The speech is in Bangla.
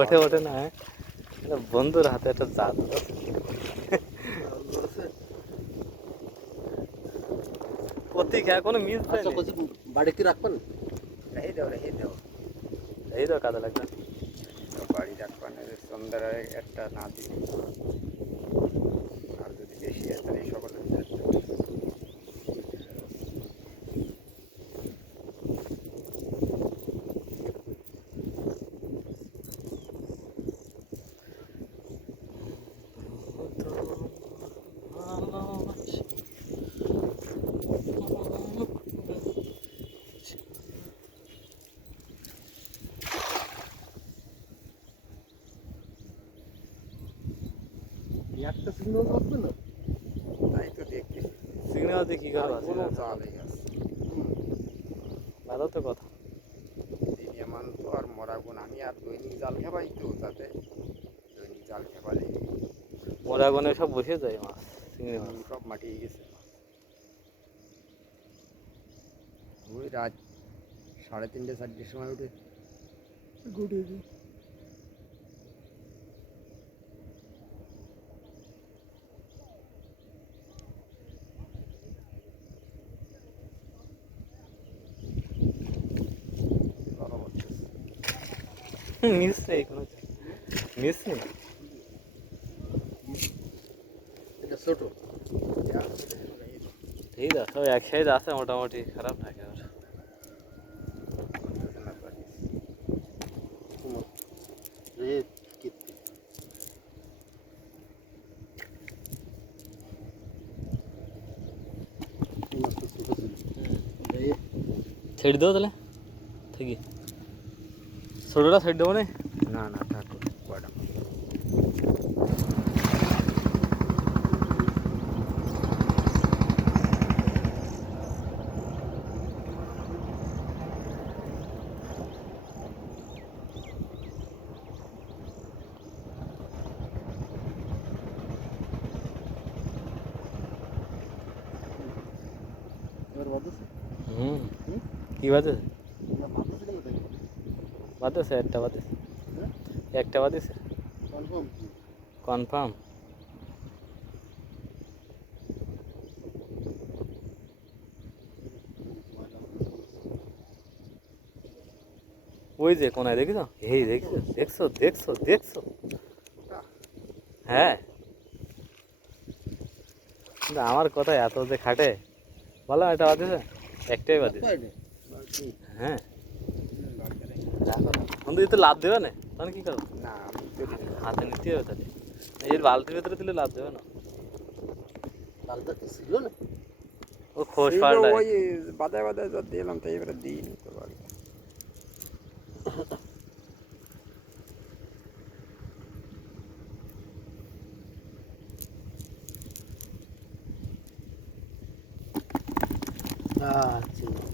ওঠে ওঠে না, বন্ধুর হাতে একটা জাদু। প্রতীক এখনো মিস আচ্ছা হয়নি। বলছি বাড়ি কি রাখবেন? এই তো কাজে লাগবে। বাড়ি রাখবেন সন্ধ্যার একটা না দিলে আর যদি বেশি হয় তাহলে সকলে একটা সিগন্যাল থাকবে না? তাই তো দেখতেছি সিগন্যাল দিয়ে কি করবো? কোনো জাল হয়ে গেছে ভালো তো কথা। দিনিয়া মান তো আর মরাগুন আমি আর দৈনিক জাল খেপাই তো তাতে দৈনিক জাল খেপালে মোরাগনে সব বসে যায় মাছ, চিংড়ি মাছ। সব মাটিয়ে গেছে ওই রাত 3:30 4টের সময় উঠে গুটে দিই মিস নেই কোনো, মিস নেই। এটা ছোট। ঠিক আছে, সব এক সাইজ আছে মোটামুটি, খারাপ থাকে আর। ছেড়ে দেবো তাহলে ঠিকই, ছোটোটা ছেড়ে দেবো না। না না থাকুক কয়টা হুম, কি বাজেছে? বাজেছে একটা, বাজেছে একটা, বাজেছে কনফার্ম। ওই যে কোনায় দেখিস, এই দেখছো দেখছো দেখছো দেখছো, হ্যাঁ। কিন্তু আমার কথা এত যে খাটে, বললাম এটা বাজেছে, একটাই বাজেছে। হ্যাঁ, বন্ধু তো লাভ দেবে না, তখন কি করবো? না আমি হাতে নিতে হবে তাহলে, এই বালতির ভেতরে দিলে লাভ দেবে না। ছিল না ও খোস পাল্টায়। ওই বাদায় বাদায় যা দিলাম তাই এবারে দিই তো পারি আচ্ছা